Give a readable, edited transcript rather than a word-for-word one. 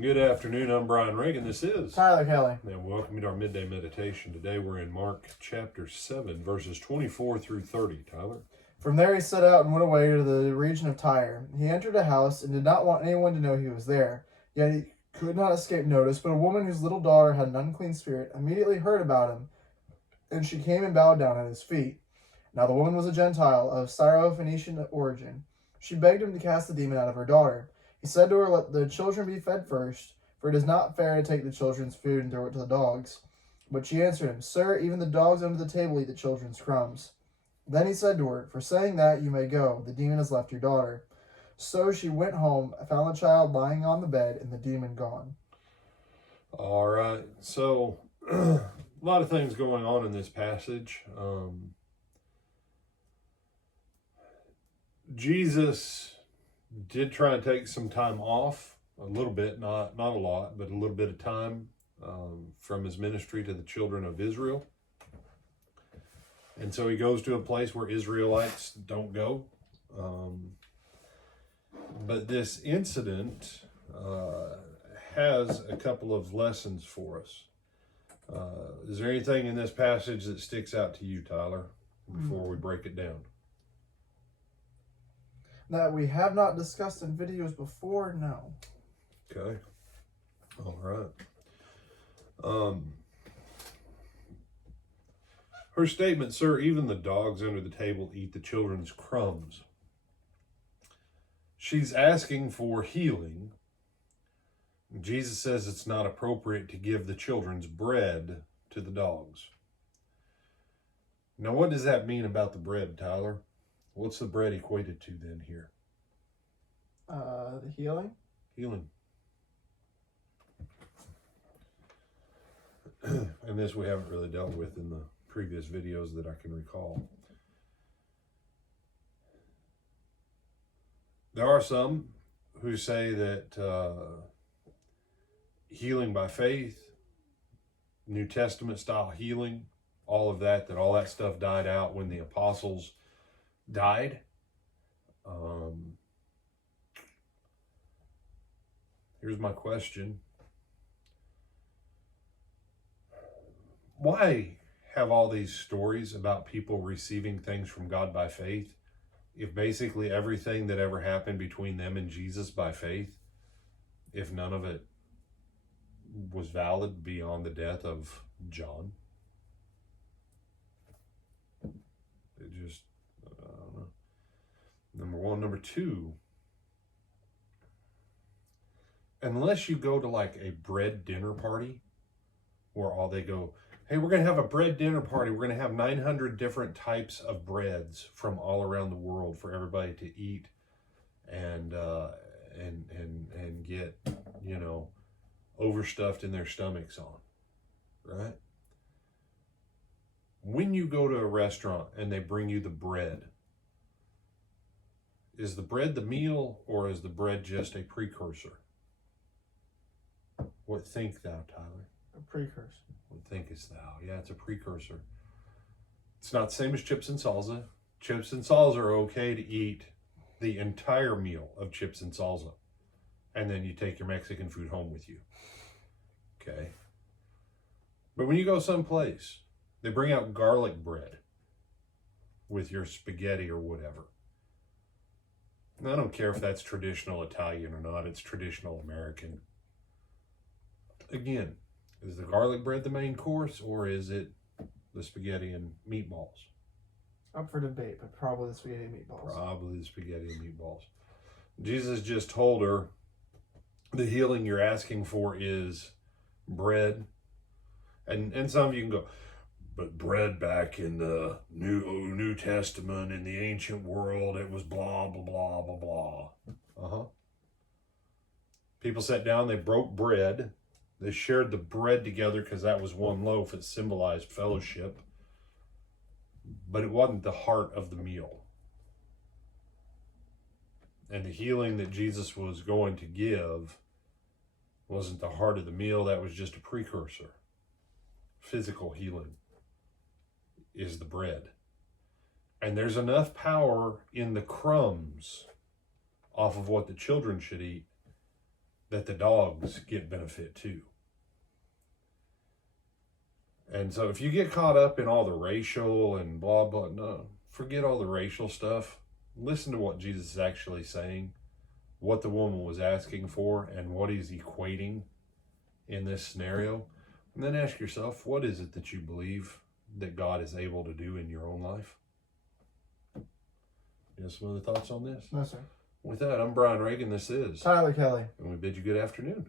Good afternoon, I'm Brian Reagan. This is Tyler Kelly. And welcome to our midday meditation. Today we're in Mark chapter 7, verses 24 through 30. Tyler? From there he set out and went away to the region of Tyre. He entered a house and did not want anyone to know he was there. Yet he could not escape notice, but a woman whose little daughter had an unclean spirit immediately heard about him, and she came and bowed down at his feet. Now the woman was a Gentile of Syro-Phoenician origin. She begged him to cast the demon out of her daughter. He said to her, "Let the children be fed first, for it is not fair to take the children's food and throw it to the dogs." But she answered him, "Sir, even the dogs under the table eat the children's crumbs." Then he said to her, "For saying that, you may go. The demon has left your daughter." So she went home, found the child lying on the bed, and the demon gone. All right. So, a lot of things going on in this passage. Jesus did try and take some time off, a little bit, not a lot, but a little bit of time from his ministry to the children of Israel. And so he goes to a place where Israelites don't go. But this incident has a couple of lessons for us. Is there anything in this passage that sticks out to you, Tyler, before we break it down? That we have not discussed in videos before? No. Okay. All right. Her statement, "Sir, even the dogs under the table eat the children's crumbs." She's asking for healing. Jesus says it's not appropriate to give the children's bread to the dogs. Now, what does that mean about the bread, Tyler? What's the bread equated to then here? The healing? Healing. And this we haven't really dealt with in the previous videos that I can recall. There are some who say that healing by faith, New Testament style healing, all that stuff died out when the apostles died. Here's my question. Why have all these stories about people receiving things from God by faith if basically everything that ever happened between them and Jesus by faith, if none of it was valid beyond the death of John? It just, I don't know. Number one. Number two, unless you go to like a bread dinner party where all they go, "Hey, we're going to have a bread dinner party. We're going to have 900 different types of breads from all around the world for everybody to eat and get, overstuffed in their stomachs on," right? When you go to a restaurant and they bring you the bread, is the bread the meal or is the bread just a precursor? What think thou, Tyler? A precursor. What thinkest thou? Yeah, it's a precursor. It's not the same as chips and salsa. Chips and salsa are okay to eat the entire meal of chips and salsa, and then you take your Mexican food home with you. Okay? But when you go someplace, they bring out garlic bread with your spaghetti or whatever. And I don't care if that's traditional Italian or not. It's traditional American. Again, is the garlic bread the main course, or is it the spaghetti and meatballs? Up for debate, but probably the spaghetti and meatballs. Probably the spaghetti and meatballs. Jesus just told her, the healing you're asking for is bread. And some of you can go, "But bread back in the New Testament, in the ancient world, it was blah, blah, blah, blah, blah." Uh-huh. People sat down, they broke bread. They shared the bread together because that was one loaf. It symbolized fellowship. But it wasn't the heart of the meal. And the healing that Jesus was going to give wasn't the heart of the meal. That was just a precursor. Physical healing is the bread. And there's enough power in the crumbs off of what the children should eat that the dogs get benefit too. And so if you get caught up in all the racial and blah, blah, no, forget all the racial stuff. Listen to what Jesus is actually saying, what the woman was asking for, and what he's equating in this scenario. And then ask yourself, what is it that you believe that God is able to do in your own life? You have some other thoughts on this? No, sir. With that, I'm Brian Reagan. This is Tyler Kelly. and we bid you good afternoon.